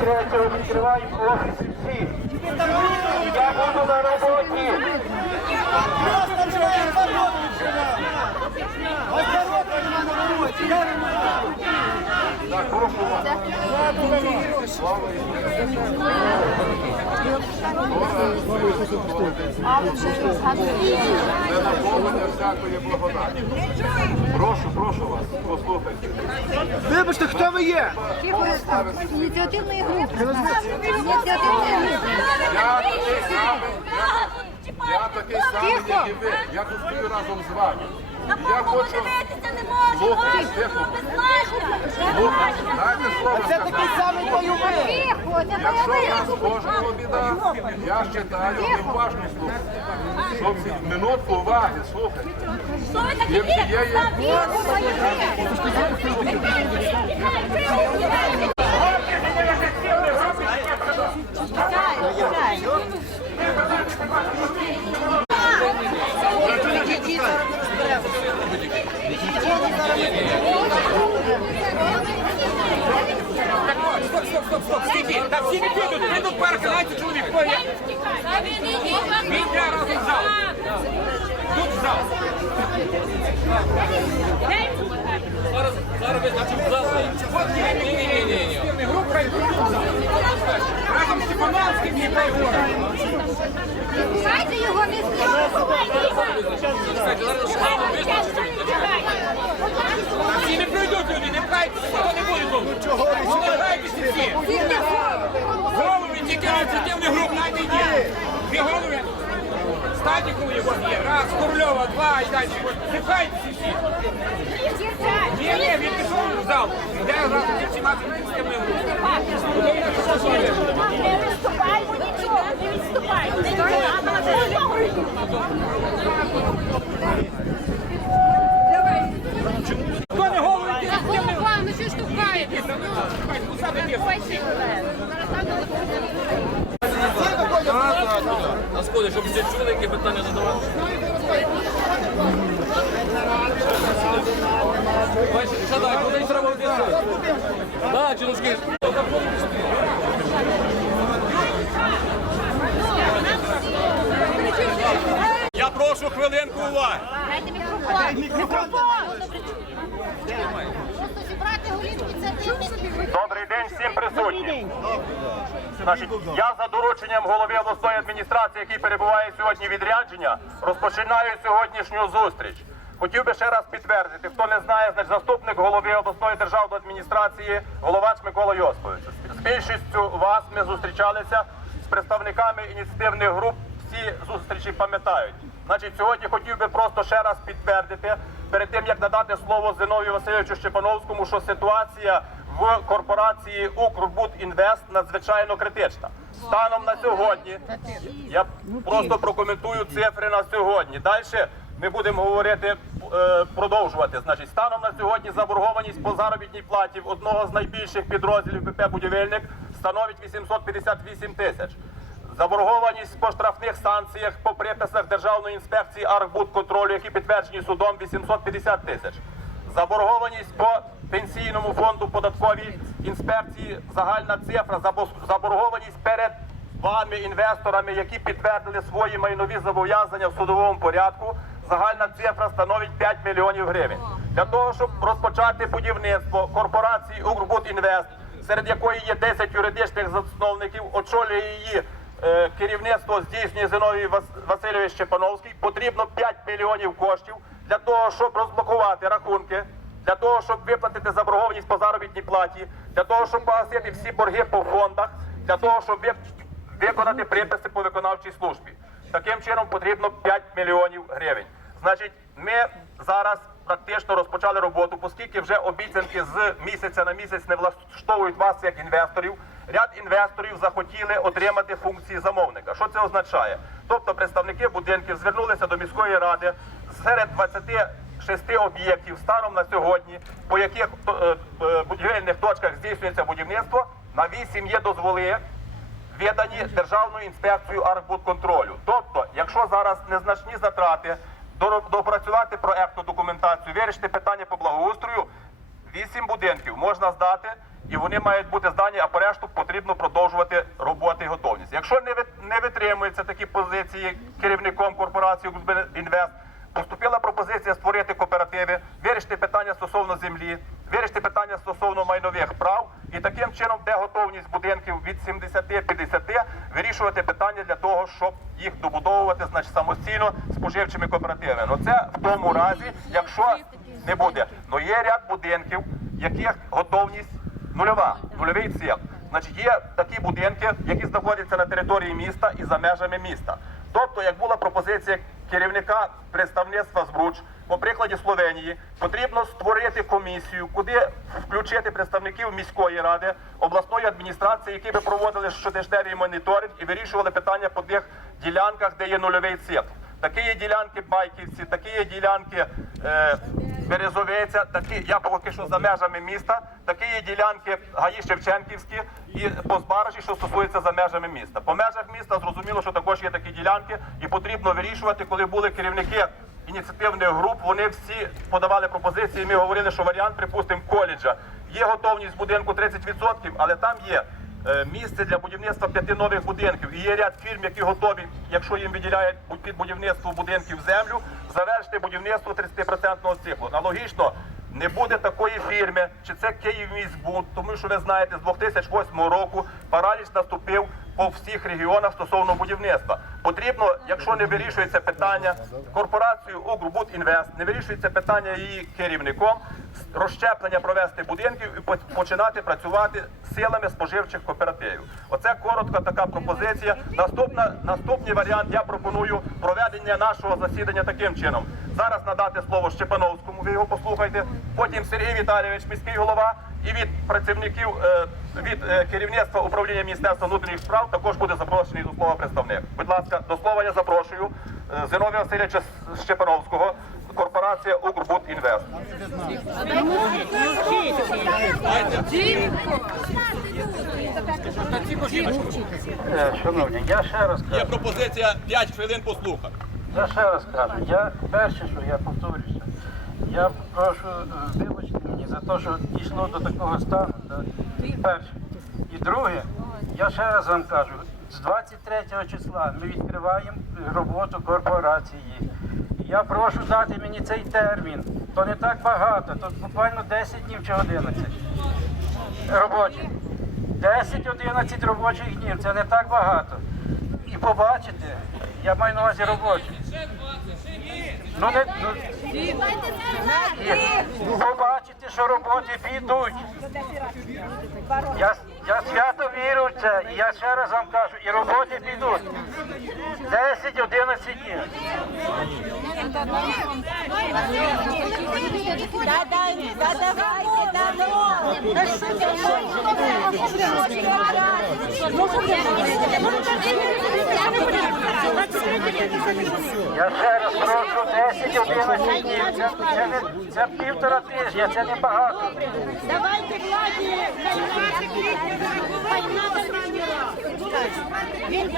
Третього відкриваємо офіси всі. Я буду на роботі. Просто вас. Це наповнення всякої благодаті. Прошу, прошу вас, послухайте. Вибачте, хто ви є? Ініціативної групи. Ініціативної групи. Я такий самий, я, я такий самий, як і ви. Я тут стою разом з вами. Я хочу... Слухайте, тихо. Слухайте, дайте слово Це такий самий це Якщо в нас кожного біда, я вважаю, неважно слухати. Що минутку уваги, слухайте. Є цієї... Стоп, стоп, стоп, стоп. Стійте. Та всі підуть. Підуть переконайте чоловік. Хто є? Він йде разом в зал. Тут в зал. Зараз визначимо зал. Ні, ні, ні, ні, ні. Група йде в зал. Разом з Степановським і Байгором. Хайте його не Всі не пройдуть люди, не пхайтеся, ніхто не буде тут. Чого? Не пхайтеся всі. Голови тільки ініціативних груп навіть йде. Дві голови. Статіку його є. Раз, Курльова, два і далі. Всі. Ні, ні, він пішов в зал. Де разом зі всіма ініціативними групами. Не виступаємо нічого, не відступаємо. Хто не голови ініціативних груп? ну що ж штовхаєте? Посади є. На сході, щоб всі чули, які питання задавати. Бачите, куди треба вписати? Так, чоловічки. Я прошу хвилинку уваги. Дайте мікрофон. Мікрофон. Добрий день всім присутнім. Значить, я за дорученням голови обласної адміністрації, який перебуває сьогодні відрядження, розпочинаю сьогоднішню зустріч. Хотів би ще раз підтвердити, хто не знає, значить заступник голови обласної державної адміністрації, головач Микола Йоспович. З більшістю вас ми зустрічалися з представниками ініціативних груп. Всі зустрічі пам'ятають. Значить, сьогодні хотів би просто ще раз підтвердити, перед тим як надати слово Зиновію Васильовичу Щепановському, що ситуація в корпорації «Укрбудінвест» надзвичайно критична. Станом на сьогодні я просто прокоментую цифри на сьогодні. Далі ми будемо говорити, е, продовжувати. Значить, станом на сьогодні заборгованість по заробітній платі в одного з найбільших підрозділів ПП Будівельник становить 858 тисяч. Заборгованість по штрафних санкціях по приписах Державної інспекції Архбудконтролю, які підтверджені судом 850 тисяч. Заборгованість по пенсійному фонду податковій інспекції загальна цифра забо- заборгованість перед вами, інвесторами, які підтвердили свої майнові зобов'язання в судовому порядку. Загальна цифра становить 5 мільйонів гривень. Для того, щоб розпочати будівництво корпорації «Укрбудінвест», серед якої є 10 юридичних засновників, очолює її е, керівництво здійснює Зиновій Вас- Васильович Щепановський, потрібно 5 мільйонів коштів для того, щоб розблокувати рахунки, для того, щоб виплатити заборгованість по заробітній платі, для того, щоб погасити всі борги по фондах, для того, щоб виконати приписи по виконавчій службі. Таким чином потрібно 5 мільйонів гривень. Значить, ми зараз практично розпочали роботу, оскільки вже обіцянки з місяця на місяць не влаштовують вас як інвесторів. Ряд інвесторів захотіли отримати функції замовника. Що це означає? Тобто представники будинків звернулися до міської ради серед 26 об'єктів станом на сьогодні, по яких е, е, будівельних точках здійснюється будівництво, на 8 є дозволи видані Державною інспекцією архбудконтролю. Тобто, якщо зараз незначні затрати допрацювати проектну документацію, вирішити питання по благоустрою, вісім будинків можна здати, і вони мають бути здані, а по решту потрібно продовжувати роботи і готовність. Якщо не витримуються такі позиції керівником корпорації «Інвест», Поступила пропозиція створити кооперативи, вирішити питання стосовно землі, вирішити питання стосовно майнових прав і таким чином, де готовність будинків від 70-50, вирішувати питання для того, щоб їх добудовувати значить, самостійно споживчими кооперативами. Ну це в тому разі, якщо не буде. Ну є ряд будинків, яких готовність нульова, нульовий цел. Значить, є такі будинки, які знаходяться на території міста і за межами міста. Тобто, як була пропозиція керівника представництва Збруч, по прикладі Словенії, потрібно створити комісію, куди включити представників міської ради, обласної адміністрації, які би проводили щотижневий моніторинг і вирішували питання по тих ділянках, де є нульовий цикл. Такі є ділянки Байківці, такі є ділянки е, Березовеця, такі, я поки що за межами міста, такі є ділянки Гаї Шевченківські і позбаражі, що стосується за межами міста. По межах міста зрозуміло, що також є такі ділянки, і потрібно вирішувати, коли були керівники ініціативних груп, вони всі подавали пропозиції. Ми говорили, що варіант, припустимо, коледжа. Є готовність будинку 30%, але там є е, місце для будівництва п'яти нових будинків. І є ряд фірм, які готові, якщо їм виділяють під будівництво будинків землю, завершити будівництво 30% циклу. Аналогічно не буде такої фірми, чи це Київміськбуд, тому що ви знаєте, з 2008 року параліч наступив по всіх регіонах стосовно будівництва. Потрібно, якщо не вирішується питання корпорацією «Укрбудінвест», не вирішується питання її керівником, розщеплення провести будинків і починати працювати силами споживчих кооперативів. Оце коротка така пропозиція. Наступна наступний варіант я пропоную проведення нашого засідання таким чином. Зараз надати слово Щепановському, ви його послухайте. Потім Сергій Віталійович, міський голова, і від працівників е, від е, керівництва управління Міністерства внутрішніх справ також буде запрошений до слова представник. Будь ласка, до слова я запрошую е, Зиновія Васильовича Щепановського, корпорація «Укрбудінвест». Е, Шановні, я ще раз Є пропозиція 5 хвилин послухати. Я ще раз кажу, я перше, що я повторюся, я прошу е, вибачте мені за те, що дійшло до такого стану. да, Перше. І друге, я ще раз вам кажу, з 23 числа ми відкриваємо роботу корпорації. Я прошу дати мені цей термін. То не так багато, то буквально 10 днів чи 11 робочих. 10-11 робочих днів, це не так багато. І побачите, я маю на увазі робочих. Ну не ну, побачите, що роботи підуть. Я, я свято вірю в це, і я ще раз вам кажу, і роботи підуть. 10-11 днів. Я ще раз прошу 10-11 днів. Це, це, не, це півтора тижня, це не багато. Давайте владі Він.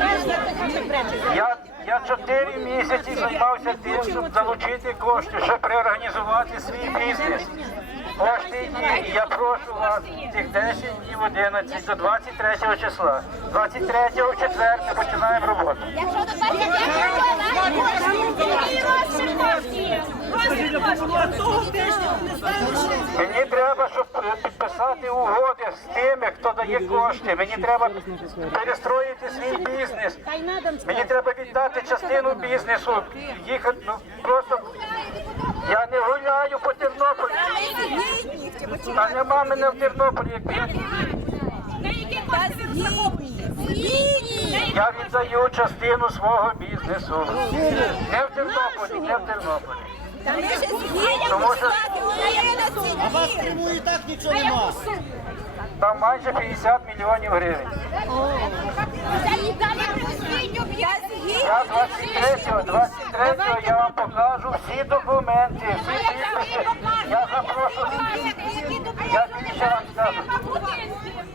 Я, я 4 місяці займався тим, щоб залучити кошти, щоб реорганізувати свій бізнес. Кошти є, я прошу вас цих 10 днів 11 до 23 числа. 23 в четвер ми починаємо роботу. Якщо до 29 Мені треба, щоб е, підписати угоди з тими, хто дає кошти. Мені треба перестроїти свій бізнес. Мені треба віддати частину бізнесу. Їхати ну, просто. Я не гуляю по Тернополі. Та нема мене в Тернополі. Я, віддаю частину свого бізнесу. Не в Тернополі, не в Тернополі. Тому що А вас в Криму і так нічого нема. Там майже 50 мільйонів гривень. Я 23-го, 23-го я вам покажу всі документи, всі підписи. Я запрошу, я більше вам скажу.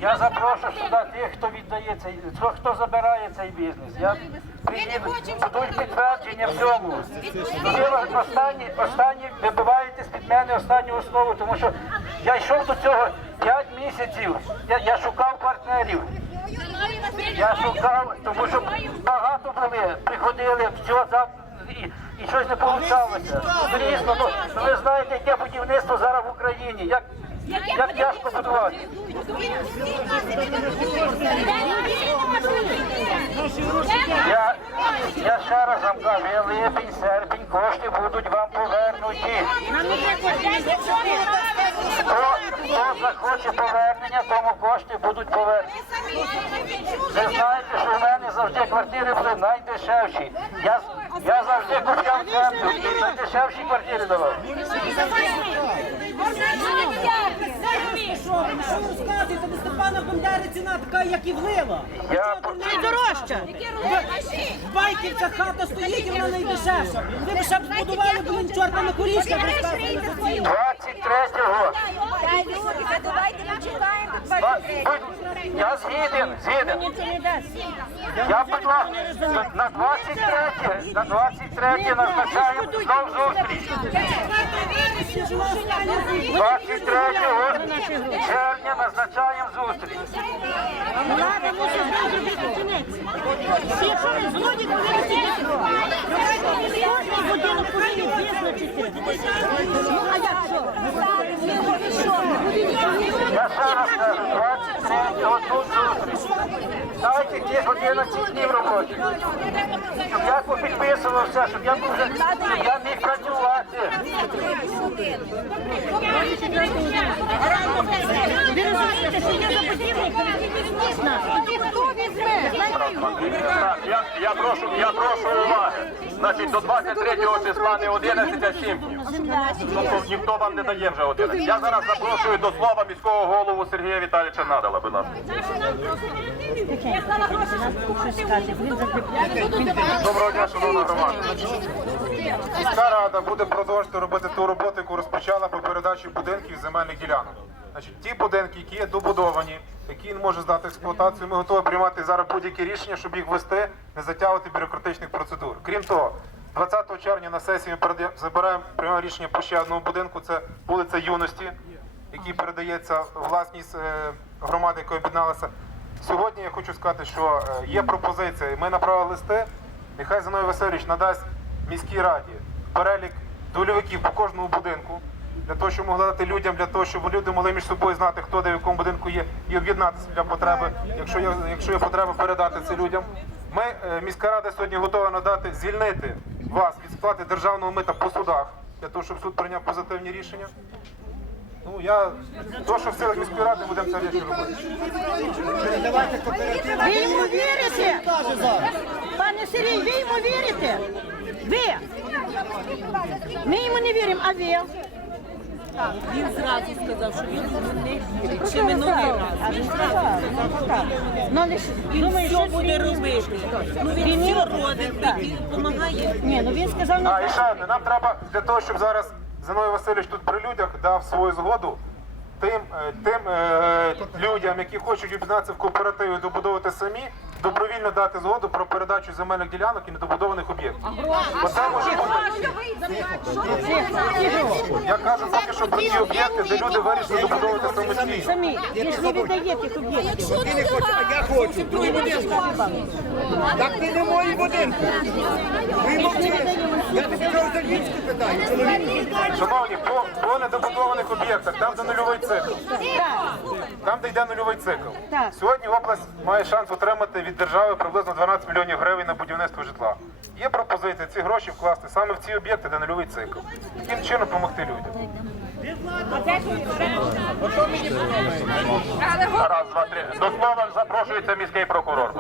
Я запрошу сюди тих, хто віддає цей, хто, забирає цей бізнес. Я будуть підтвердження всьому. Ви останні, останні вибиваєте з-під мене останню основу, тому що я йшов до цього 5 місяців. Я, я шукав партнерів. Я шукав, тому що багато були, приходили, все за і, і щось не вийшло. Звісно, ну, ви знаєте, яке будівництво зараз в Україні, як, як тяжко будувати. Я, я ще раз вам кажу, липень, серпень, кошти будуть вам повернуті. Хто, захоче повернення, тому кошти будуть повернені. Ви знаєте, що в мене завжди квартири були найдешевші. Я, я завжди купляв землю і найдешевші квартири давав. До Степана Бандери ціна така, як і влила. Я, Найдорожча. В Байківцях хата стоїть і вона найдешевша. Ви б ще б збудували, блін, чорта на коліськах, розказували за свою. 23-го. Давайте ми чекаємо тут Ба- будь- Я згіден, згіден. Я ласка, на 23, на 23 назначаємо знов зустріч. 23 червня назначаємо зустріч. Влада мусить зробити кінець. Всі, що не згодні, повинні сидіти. Будинок повинен визначити. Ну, а як що? Я ще раз кажу, 23-го тут зустріч. Дайте тих 11 днів робочих. Щоб я попідписував все, щоб я, був вже, щоб я міг працювати. Я прошу, я прошу уваги. Значить, до 23 числа не 11, а 7 днів. Тобто ніхто вам не дає вже 11. Я зараз запрошую до слова міського голову Сергія Віталійовича Надала, будь ласка. Доброго дня, шановна громада. Міська рада буде продовжувати робити ту роботу, яку розпочала по передачі будинків земельних ділянок. Значить, ті будинки, які є добудовані, які не може здати експлуатацію, ми готові приймати зараз будь-які рішення, щоб їх вести, не затягувати бюрократичних процедур. Крім того, 20 червня на сесії ми забираємо приймаємо рішення по ще одному будинку. Це вулиця Юності, який передається власність е, громади, яка об'єдналася. Сьогодні я хочу сказати, що е, є пропозиція. Ми направили листи. Нехай Зиновій Васильович надасть міській раді перелік дольовиків по кожному будинку, для того, щоб могли дати людям, для того, щоб люди могли між собою знати, хто де в якому будинку є, і об'єднатися для потреби, якщо є, якщо є потреба передати це людям. Ми, е, міська рада сьогодні готова надати, звільнити вас від сплати державного мита по судах, для того, щоб суд прийняв позитивні рішення. Ну, я, то, що в силах міської ради, будемо це рішення робити. Ви йому вірите? Пане Сергій, ви йому вірите? Ви? Ми йому не віримо, а ви? Він зразу сказав, що він не вірить. Ще минулий раз. Він зразу сказав. Ну, ж, Він думаю, все що буде робити. Ну він все робить, він допомагає. Ні, ну він сказав, ну, А, і ще одне, нам треба для того, щоб зараз Зиновій Васильович тут при людях дав свою згоду тим, е, тим е, людям, які хочуть об'єднатися в кооперативі, добудовувати самі, добровільно дати згоду про передачу земельних ділянок і недобудованих об'єктів. Оце може бути. Я кажу поки що про ті об'єкти, де люди вирішили добудовувати самостійно. самі, ви ж не віддаєте тих об'єктів. Я хочу. Так ти не мої будинки. Ви мовчите. Я тобі кажу, за питаю. Шановні, по, по недобудованих об'єктах, там де нульовий цикл, там де йде нульовий цикл. Так. Сьогодні область має шанс отримати від держави приблизно 12 мільйонів гривень на будівництво житла. Є пропозиція ці гроші вкласти саме в ці об'єкти, де нульовий цикл. Таким чином допомогти людям. Раз, два, три. До слова запрошується міський прокурор.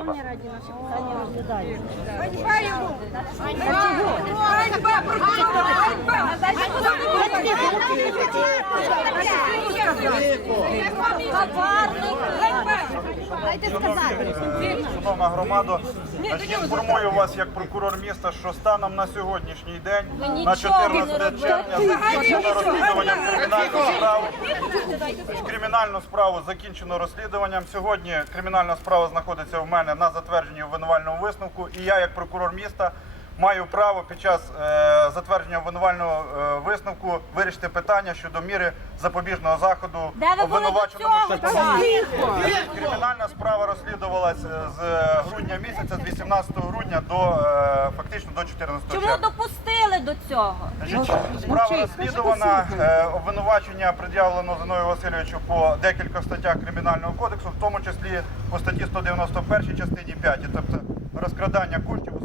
Дайте сказати. Шановна громада, інформую вас як прокурор міста, що станом на сьогоднішній день, на 14 червня, закінчено розслідування кримінальну справу. Кримінальну справу закінчено розслідуванням. Сьогодні кримінальна справа знаходиться в мене на затвердженні обвинувального висновку, і я, як прокурор міста, маю право під час е, затвердження обвинувального е, висновку вирішити питання щодо міри запобіжного заходу обвинуваченому цього? Кримінальна справа розслідувалась е, з грудня місяця, з 18 грудня до фактично до 14 Чому червня. допустили до цього? Справа розслідувана, обвинувачення пред'явлено Зиною Васильовичу по декількох статтях Кримінального кодексу, в тому числі по статті 191 частині 5, тобто розкрадання коштів.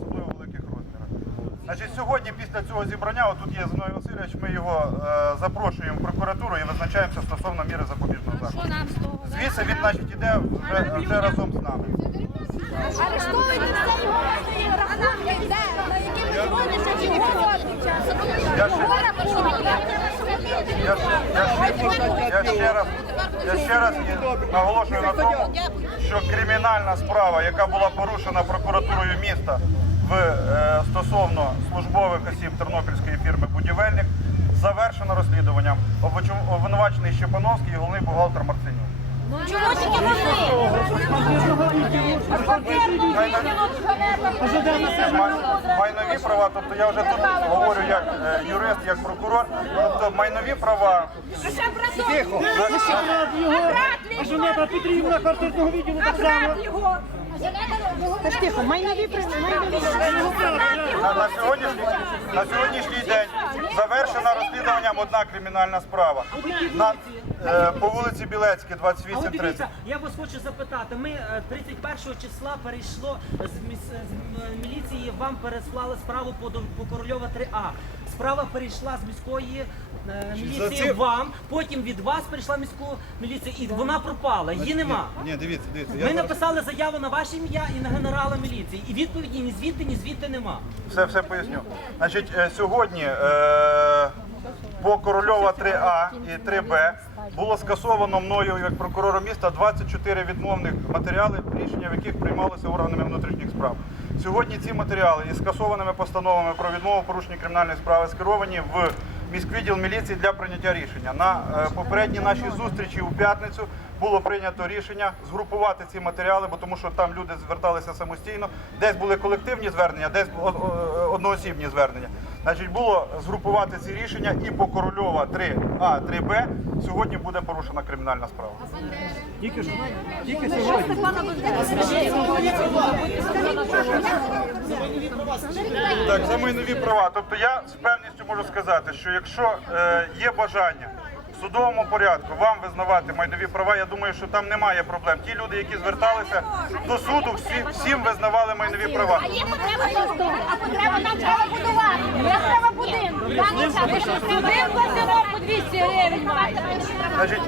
Значить, сьогодні після цього зібрання, отут є Зиновій Васильович, ми його е, запрошуємо в прокуратуру і визначаємося стосовно міри запобіжного заходу. Звідси він значить, іде вже, вже разом з нами. Арештовуйте все його рахунки, де, на яким родичам, його родичам. Я ще- Я, я, я, ще раз, я ще раз наголошую на тому, що кримінальна справа, яка була порушена прокуратурою міста в е, стосовно службових осіб Тернопільської фірми Будівельник, завершена розслідуванням. Обвинувачений Щепановський і головний бухгалтер Марцинюк. Чому тільки Май- Майнові права, тобто я вже тут говорю як е, юрист, як прокурор, тобто майнові права Тихо. А Жанета Петрівна квартирного відділу так само. Тихо, майнові. На, сьогоднішній, на сьогоднішній день завершена розслідуванням одна кримінальна справа. На, е, по вулиці Білецькій, А от 2830. я вас хочу запитати. Ми е, 31 числа перейшло з, міс- з міліції, вам переслали справу по, Дон- по Корольова 3А. Справа перейшла з міської е, міліції це- вам, потім від вас перейшла міську міліцію, і вона пропала. Її нема. Ні, дивіться, дивіться. Ми написали заяву на ваше ім'я і на генерала міліції. І відповіді ні звідти, ні звідти нема. Все, все поясню. Значить, е, сьогодні е, по Корольова 3А і 3Б було скасовано мною як прокурором міста 24 відмовних матеріали, рішення в яких приймалися органами внутрішніх справ. Сьогодні ці матеріали із скасованими постановами про відмову порушення кримінальної справи скеровані в міськвідділ міліції для прийняття рішення. На е, попередній нашій зустрічі у п'ятницю було прийнято рішення згрупувати ці матеріали, бо тому що там люди зверталися самостійно. Десь були колективні звернення, десь одноосібні звернення. Значить, було згрупувати ці рішення і по Корольова 3А, 3Б. Сьогодні буде порушена кримінальна справа. Тільки ж Тільки сьогодні. Так, за майнові права. Тобто я з певністю можу сказати, що якщо е, є бажання в судовому порядку вам визнавати майнові права, я думаю, що там немає проблем. Ті люди, які зверталися до суду, всі, всім визнавали майнові права. А є потреба просто, а потреба нам треба будувати. Нам треба будинок. Нам не по 200 гривень. Значить,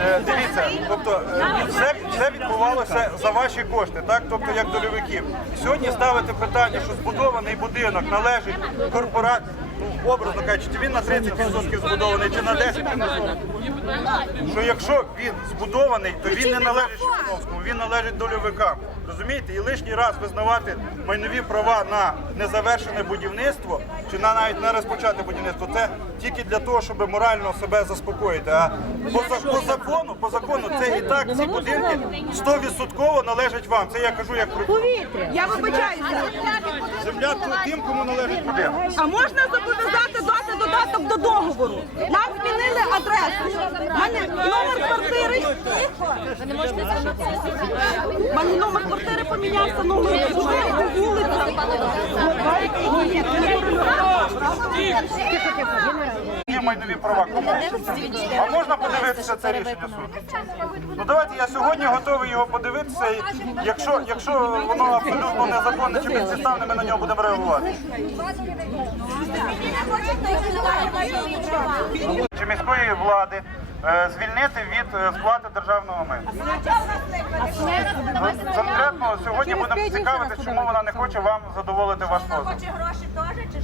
е, дивіться, тобто е, все, все відбувалося за ваші кошти, так? Тобто як дольовиків. Сьогодні ставити питання, що збудований будинок належить корпорації, ну, образно кажучи, чи він на 30% збудований, чи на 10%, чи на 40%. Що якщо він збудований, то він не належить Шимановському, він належить дольовикам. Розумієте? І лишній раз визнавати майнові права на незавершене будівництво чи на навіть не розпочати будівництво, це тільки для того, щоб морально себе заспокоїти. А по, за- по закону, по закону, це і так ці будинки 100% належать вам. Це я кажу як прикладу. Я вибачаюся. Земля тим, кому належить будинок. А можна зобов'язати дати додаток до договору? Нам змінили адресу. Мене номер квартири. Мене номер квартири помінявся, номер будинку, вулиця. Є майнові права. Кому? А можна подивитися це рішення суду? Ну давайте я сьогодні готовий його подивитися. Якщо, якщо воно абсолютно незаконне чи безпідставне, ми на нього будемо реагувати. Чи міської влади е, звільнити від е, сплати державного миту? Конкретно сьогодні будемо цікавитися, чому вона не хоче вам задоволити ваш позов.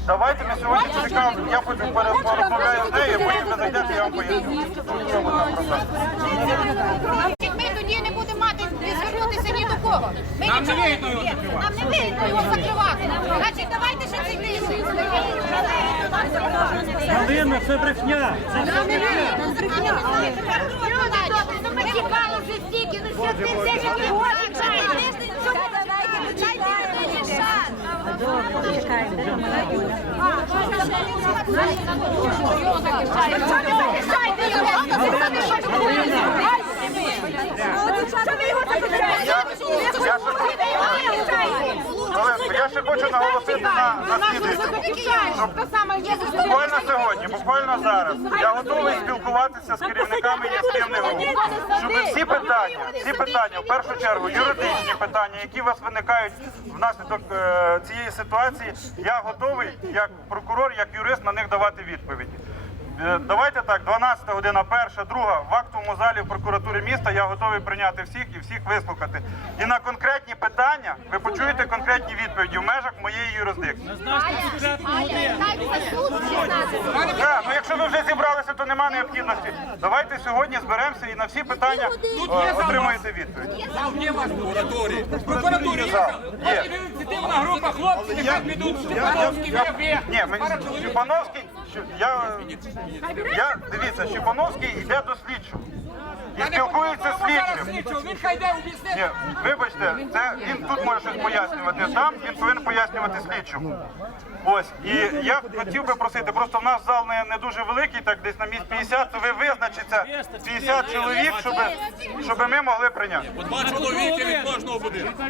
Давайте ми сьогодні цікавимо, я пере- порозмовляю з нею, потім ви зайдете, я вам поясню. в чому там процес. Ми тоді не будемо мати не звернутися ні до кого. Ми Нам не нічого вигідно його закривати. Нам не вигідно його закривати. Значить, давайте ще цей тиждень. Галина, це брехня. Це Нам не вигідно. Люди ну ми чекали вже стільки, ну що ти все ж не хочеш. Давайте, почайте мені шанс. Але я ще хочу наголосити на, на слідуючому. Буквально сьогодні, буквально зараз, я готовий спілкуватися з керівниками щоб всі питання, всі питання, в першу чергу, юридичні питання, які у вас виникають внаслідок е, цієї ситуації, я готовий як прокурор, як юрист на них давати відповіді. Е, Давайте так, 12 година, перша, друга, в актовому залі в прокуратурі міста я готовий прийняти всіх і всіх вислухати. І на конкретні питання ви почуєте конкретні відповіді в межах моєї юрисдикції. Так, ну якщо ви вже зібралися, то нема необхідності. Давайте сьогодні зберемося і на всі питання е, отримаєте відповідь. Є прокуратурі. Прокуратурі є. Є. Ініціативна група хлопців, Я- нехай підуть Степановський. Ні, що- я, я дивіться, Щепановський йде до слідчого і спілкується з слідчим. Він хай йде у бізнес. Ні, вибачте, це він тут може щось пояснювати. Там він повинен пояснювати слідчому. Ось і я хотів би просити, просто в нас зал не, не дуже великий, так десь на місць 50, то ви визначиться 50 чоловік, щоб, щоб ми могли прийняти. Два чоловіки від кожного будинку.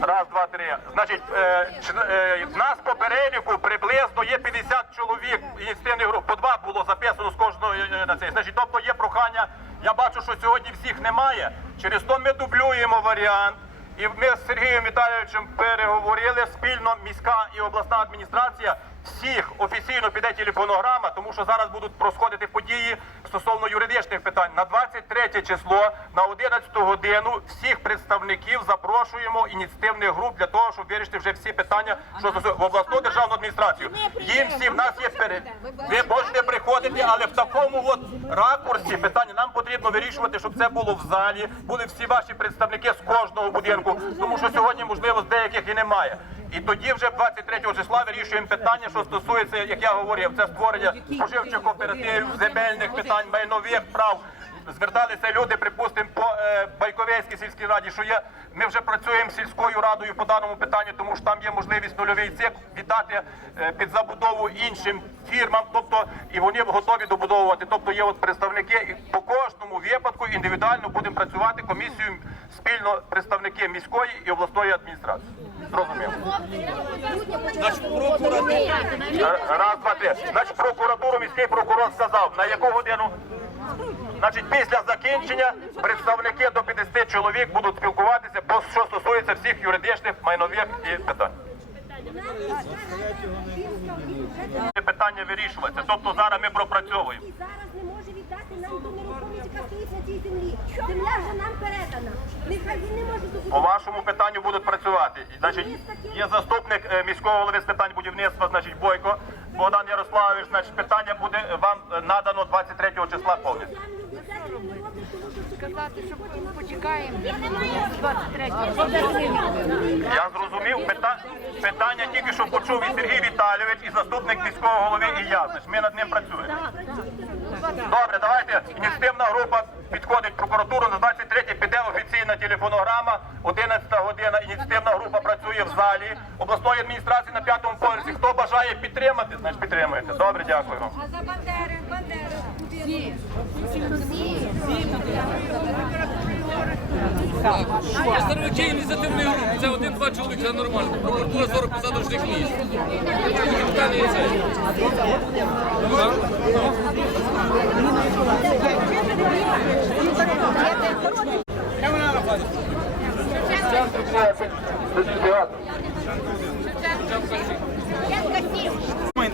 Раз, два, три. Значить, е, ч- е, в нас по переліку приблизно є 50 чоловік ініціативних груп. По два було записано з кожної е, на цей. Значить, тобто є прохання. Я бачу, що сьогодні всіх немає. Через то ми дублюємо варіант. І ми з Сергієм Віталійовичем переговорили спільно міська і обласна адміністрація. Всіх офіційно піде телефонограма, тому що зараз будуть просходити події стосовно юридичних питань. На 23 число на 11 годину всіх представників запрошуємо ініціативних груп для того, щоб вирішити вже всі питання, що стосується в обласну державну адміністрацію. Їм всім в нас є перед. Ви можете приходити, але в такому от ракурсі питання нам потрібно вирішувати, щоб це було в залі. Були всі ваші представники з кожного будинку, тому що сьогодні можливо з деяких і немає. І тоді вже 23 числа вирішуємо питання, що стосується, як я говорив, це створення споживчих кооперативів, земельних питань. Питань майнових прав. Зверталися люди, припустимо, по е, Байковецькій сільській раді, що є. Ми вже працюємо з сільською радою по даному питанню, тому що там є можливість нульовий цикл віддати е, під забудову іншим фірмам, тобто і вони готові добудовувати. Тобто є от представники і по кожному випадку індивідуально будемо працювати комісією спільно представники міської і обласної адміністрації. Зрозуміло. Е, Раз, два, три. Значить, прокуратуру міський прокурор сказав, на яку годину? Значить, після закінчення представники до 50 чоловік будуть спілкуватися, по що стосується всіх юридичних, майнових і питань. Питання вирішується. Тобто зараз ми пропрацьовуємо. І зараз не може віддати нам ту нерухомість, яка стоїть на цій землі. Земля вже нам передана. Нехай він не може По добудувати. вашому питанню будуть працювати. Значить, є заступник е, міського голови з питань будівництва, значить Бойко Богдан Ярославович. Значить, питання буде вам е, надано 23 числа повністю. Сказати, що почекаємо Я не маю 23 Я зрозумів пита... питання тільки що почув і Сергій Віталійович, і заступник міського голови, і я. Значить, ми над ним працюємо. Добре, давайте. Ініціативна група підходить в прокуратуру на 23-й піде офіційна телефонограма. 11 година. Ініціативна група працює в залі обласної адміністрації на п'ятому поверсі. Хто бажає підтримати, значить підтримуєте. Добре, дякую вам. А за Бандери, Бандери. Всі. Я старовичі ініціативної групи. Це один-два чоловіка, це нормально. Прокуратура 40 посадочних місць. Питання є це.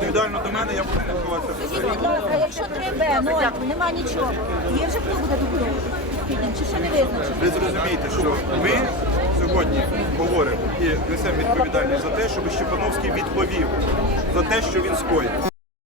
Індивідуально до мене я буду спілкуватися. Якщо треба, ну нема нічого. Є вже хто буде добудовувати? Чи ще не визначено? Ви зрозумієте, що ми сьогодні говоримо і несемо відповідальність за те, щоб Щепановський відповів за те, що він скоїв.